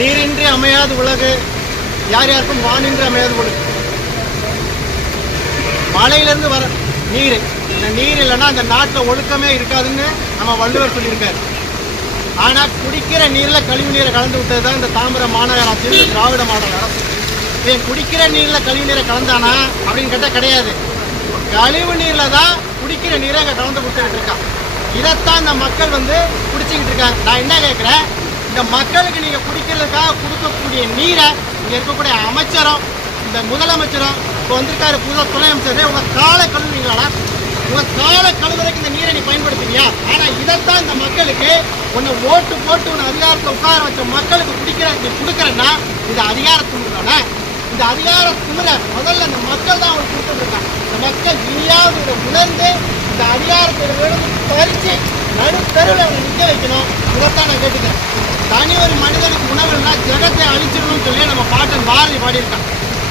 நீரின்றி அமையாது உலகு, யார் யாருக்கும் வானின்றி அமையாது உலகு. மலையிலிருந்து வர நீர், இந்த நீர் இல்லைன்னா அந்த நாட்டில் ஒழுக்கமே இருக்காதுன்னு நம்ம வள்ளுவர் சொல்லியிருக்காரு. ஆனால் குடிக்கிற நீரில் கழிவு நீரை கலந்து விட்டது தான் இந்த தாம்பரம் மாநகராட்சி, இந்த திராவிட மாடல் அரசு. இவன் குடிக்கிற நீரில் கழிவு நீரை கலந்தானா அப்படின்னு கேட்டால் கிடையாது. கழிவு நீரில் தான் குடிக்கிற நீரை அங்கே கலந்து கொடுத்துக்கிட்டு இருக்கான். இதைத்தான் இந்த மக்கள் குடிச்சிக்கிட்டு இருக்காங்க. நான் என்ன கேட்குறேன், இந்த மக்களுக்கு நீங்கள் குடிக்கிறதுக்காக கொடுக்கக்கூடிய நீரை இங்கே இருக்கக்கூடிய அமைச்சரும் இந்த முதலமைச்சரும் இப்போ வந்திருக்காரு புது துணை அமைச்சரே, உங்கள் காலை கழுவுறீங்களா? உங்கள் காலை கழுவுறதுக்கு இந்த நீரை நீ பயன்படுத்துவியா? ஆனால் இதைத்தான் இந்த மக்களுக்கு உன்னை ஓட்டு போட்டு உன்னை அதிகாரத்தை உட்கார வச்ச மக்களுக்கு நீ கொடுக்குறேன்னா இது அதிகாரத்துக்கு தானே. இந்த அதிகார திமிர முதல்ல இந்த மக்கள் தான் அவங்களுக்கு கொடுத்துருக்காங்க. இந்த மக்கள் இனியாவது இதை உணர்ந்து இந்த அதிகாரத்தை பறித்து நடுத்தருவில் அவங்க நிற்க வைக்கணும். இதைத்தான் நான் கேட்டுக்கிறேன். தனி ஒரு மனிதனுக்கு உணவுன்னா ஜெகத்தை அழிச்சிடணும்னு சொல்லி நம்ம பாட்டன் பாரதி பாடியிருக்கான்.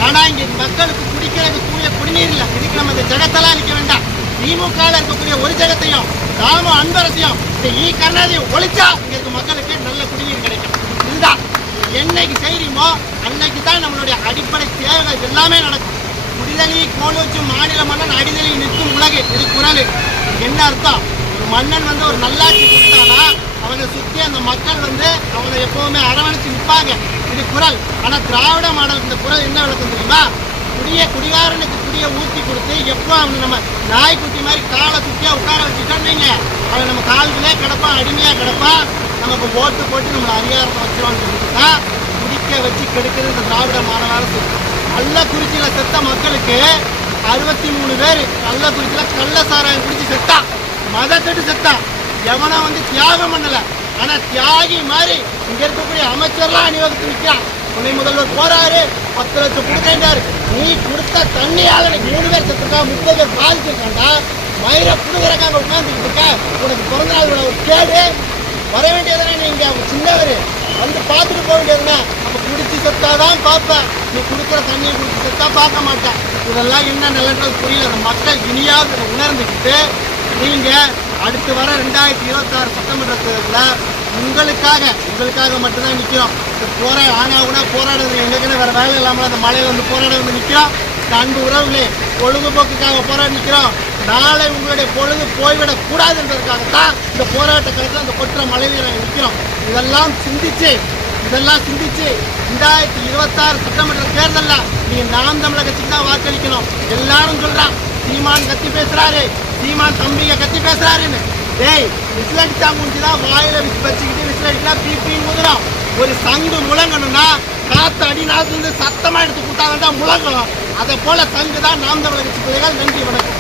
ஆனால் இங்கே மக்களுக்கு குடிக்கிறதுக்கு தூய குடிநீர் இல்லை. இதுக்கு நம்ம இந்த ஜெகத்தெல்லாம் அழிக்க வேண்டாம். திமுகவில் இருக்கக்கூடிய ஒரு ஜெகத்தையும் ராம அன்பரசையும் இந்த கருணாநிதியும் ஒழிச்சா இங்கே இருக்க மக்களுக்கு நல்ல குடிநீர் கிடைக்கும். இதுதான் என்னைக்கு செய்கிறோமோ அன்னைக்கு தான் நம்மளுடைய அடிப்படை தேவைகள் எல்லாமே நடக்கும். குடிதலி கோலோச்சும் மாநில மன்னன் அடிதலி நிற்கும் உலகு, இது குறள். என்ன அர்த்தம்? ஒரு மன்னன் ஒரு நல்லாட்சி கொடுத்தானா அவனை சுற்றி அந்த மக்கள் அவனை எப்போவுமே அரவணைச்சு நிற்பாங்க, இது குறள். ஆனால் திராவிட மாடல் இந்த குறள் என்ன விளக்கம் தெரியுமா? குடிகாரனுக்கு குடியை ஊற்றி கொடுத்து எப்போ அவனை நம்ம நாய்க்குட்டி மாதிரி காலை சுற்றியாக உட்கார வச்சுட்டோன்னு அவன் நம்ம கால்களே கிடப்பான், அடிமையாக கிடப்பான். நமக்கு ஓட்டு போட்டு நம்மளை அதிகாரத்தை வச்சிருவான்னு சொல்லிட்டுனா குடிக்க வச்சு கெடுக்கிறது இந்த திராவிட மாடல் அரசு. கள்ளக்குறிச்சியில் செத்த மக்களுக்கு 63 பேர் கள்ளக்குறிச்சியில் கள்ள சாராயம் குடிச்சு செத்தான், மதத்தட்டு செத்தான். எவனா தியாகம் பண்ணலை. ஆனால் தியாகி மாதிரி இங்கே இருக்கக்கூடிய அமைச்சர்லாம் அணிவகுத்து நிற்கிறான். துணை முதல்வர் போறாரு, 10 லட்சம் கொடுக்கின்றாரு. நீ கொடுத்த தண்ணியால் 3 பேர் செத்துருக்கா, 30 பேர் பாதிச்சிருக்காண்டா. மயிரை புடுகிறக்காக உட்காந்துக்கிட்டு இருக்க. உனக்கு பிறந்த நாள் ஒரு கேடு வர வேண்டியதானே? நீங்க சின்னவர் பார்த்துட்டு போக வேண்டியதுன்னா அப்போ குடிச்சு செத்தாதான் பார்ப்பேன். நீ கொடுக்குற தண்ணியை குடிச்சு செத்தா பார்க்க மாட்டேன். இதெல்லாம் என்ன நிலன்றது புரியல. அந்த மக்கள் இனியாவது உணர்ந்துக்கிட்டு நீங்க அடுத்து வர 2026 சட்டமன்ற தேர்தலில் உங்களுக்காக மட்டும்தான் நிற்கிறோம். ஆனால் கூட போராடுறது எங்களுக்குன்னு வேறு வேலை இல்லாமல் அந்த மலையில் போராட நிற்கிறோம். அன்பு உறவுகளே, பொழுதுபோக்குக்காக போராடி நிற்கிறோம். நாளை உங்களுடைய பொழுது போய்விடக்கூடாதுன்றதுக்காகத்தான் இந்த போராட்ட களத்தில் அந்த கொற்ற மலையில் நாங்கள் நிற்கிறோம். இதெல்லாம் சிந்திச்சு 2026 சட்டமன்ற தேர்தலில் நீங்கள் நாம் தமிழர் கட்சிக்கு தான் வாக்களிக்கணும். எல்லாரும் சொல்கிறான் சீமான் கத்தி பேசுகிறாரு, சீமான் தம்பிங்க கத்தி பேசுகிறாருன்னு. விசில் அடித்தா முடிஞ்சுதான் வாயில வச்சுக்கிட்டு விசில் அடிக்கலாம் பிபின்னு முதுறோம். ஒரு சங்கு முழங்கணும்னா காற்று அடிநாள் சத்தமாக எடுத்து கூட்டாங்க தான் முழங்கணும். அதை போல சங்கு தான் நாம் தமிழர் கட்சி பிள்ளைகள். நன்றி, வணக்கம்.